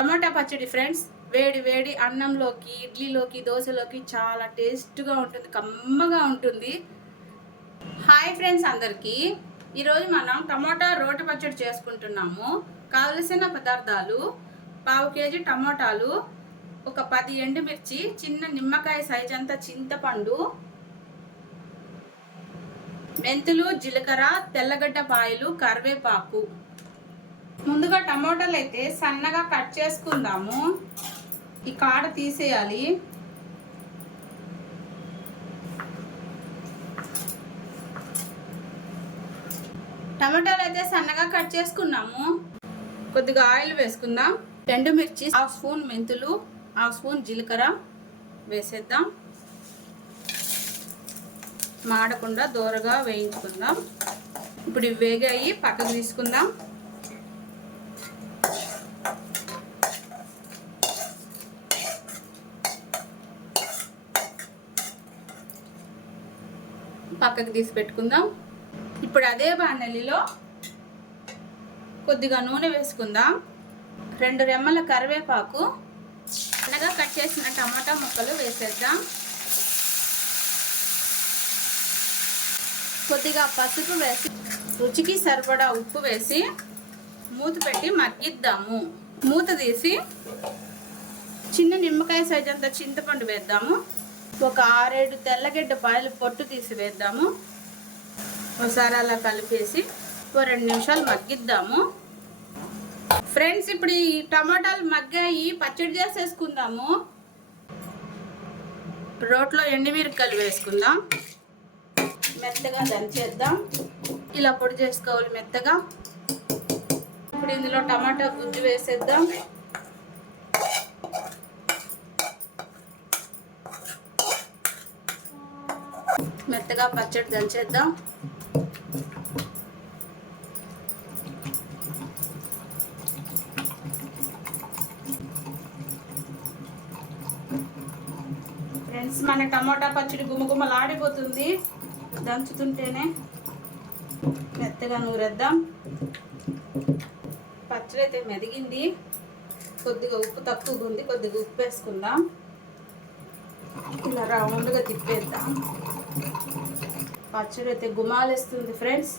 టమాటా పచ్చడి ఫ్రెండ్స్ వేడి వేడి అన్నంలోకి, ఇడ్లీలోకి, దోశలోకి చాలా టేస్ట్గా ఉంటుంది, కమ్మగా ఉంటుంది. హాయ్ ఫ్రెండ్స్ అందరికీ, ఈరోజు మనం టమాటా రోటి పచ్చడి చేసుకుంటున్నాము. కావలసిన పదార్థాలు: ½ కేజీ టమాటాలు, ఒక 10 ఎండుమిర్చి, చిన్న నిమ్మకాయ సైజ్ అంత చింతపండు, మెంతులు, జీలకర్ర, తెల్లగడ్డ పాయలు, కరివేపాకు. ముందుగా టమాటాలు అయితే సన్నగా కట్ చేసుకుందాము. ఈ కాడ తీసేయాలి. టమాటాలు అయితే సన్నగా కట్ చేసుకున్నాము. కొద్దిగా ఆయిల్ వేసుకుందాం. ఎండుమిర్చి, 1/2 స్పూన్ మెంతులు, 1/2 స్పూన్ జీలకర్ర వేసేద్దాం. మాడకుండా దోరగా వేయించుకుందాం. ఇప్పుడు ఇవి వేగాయి, పక్కకు తీసుకుందాం. పక్కకు తీసి పెట్టుకుందాం. ఇప్పుడు అదే బాణలిలో కొద్దిగా నూనె వేసుకుందాం. 2 రెమ్మల కరివేపాకు, సన్నగా కట్ చేసిన టమాటా ముక్కలు వేసేద్దాం. కొద్దిగా పసుపు వేసి, రుచికి సరిపడా ఉప్పు వేసి మూత పెట్టి మగ్గిద్దాము. మూత తీసి చిన్న నిమ్మకాయ సైజ్ అంత చింతపండు వేద్దాము. ఒక 6-7 తెల్లగడ్డ పాయలు పొట్టు తీసి వేద్దాము. ఒకసారి అలా కలిపేసి 2 నిమిషాలు మగ్గిద్దాము. ఫ్రెండ్స్, ఇప్పుడు ఈ టమాటాలు మగ్గాయి, పచ్చడి చేసేసుకుందాము. రోట్లో ఎండుమిరపకాయలు వేసుకుందాం. మెత్తగా దంచేద్దాం. ఇలా పొడి చేసుకోవాలి మెత్తగా. ఇప్పుడు ఇందులో టమాటా గుజ్జు వేసేద్దాం. మెత్తగా పచ్చడి దంచేద్దాం. ఫ్రెండ్స్, మన టమాటా పచ్చడి గుమగుమలాడిపోతుంది దంచుతుంటేనే. మెత్తగా నూరేద్దాం. పచ్చడి అయితే మెదిగింది. కొద్దిగా ఉప్పు తక్కువగా ఉంది, కొద్దిగా ఉప్పు వేసుకుందాం. ఇలా రౌండ్గా తిప్పేద్దాం. పచ్చడి అయితే గుమాలేస్తుంది ఫ్రెండ్స్.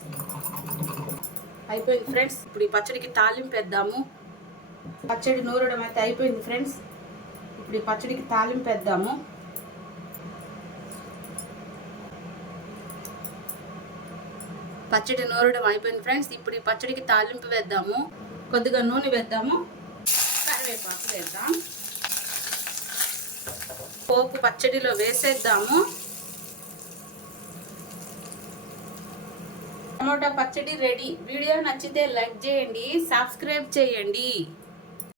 అయిపోయింది ఫ్రెండ్స్. ఇప్పుడు ఈ పచ్చడికి తాలింపు వేద్దాము. పచ్చడి నూరడం అయితే అయిపోయింది ఫ్రెండ్స్. ఇప్పుడు ఈ పచ్చడికి తాలింపు వేద్దాము. పచ్చడి నూరడం అయిపోయింది ఫ్రెండ్స్. ఇప్పుడు ఈ పచ్చడికి తాలింపు వేద్దాము. కొద్దిగా నూనె వేద్దాము. కరివేపాకు వేద్దాం. పోపు పచ్చడిలో వేసేద్దాము. టమాటా పచ్చడి రెడీ. వీడియో నచ్చితే లైక్ చేయండి, సబ్స్క్రైబ్ చేయండి.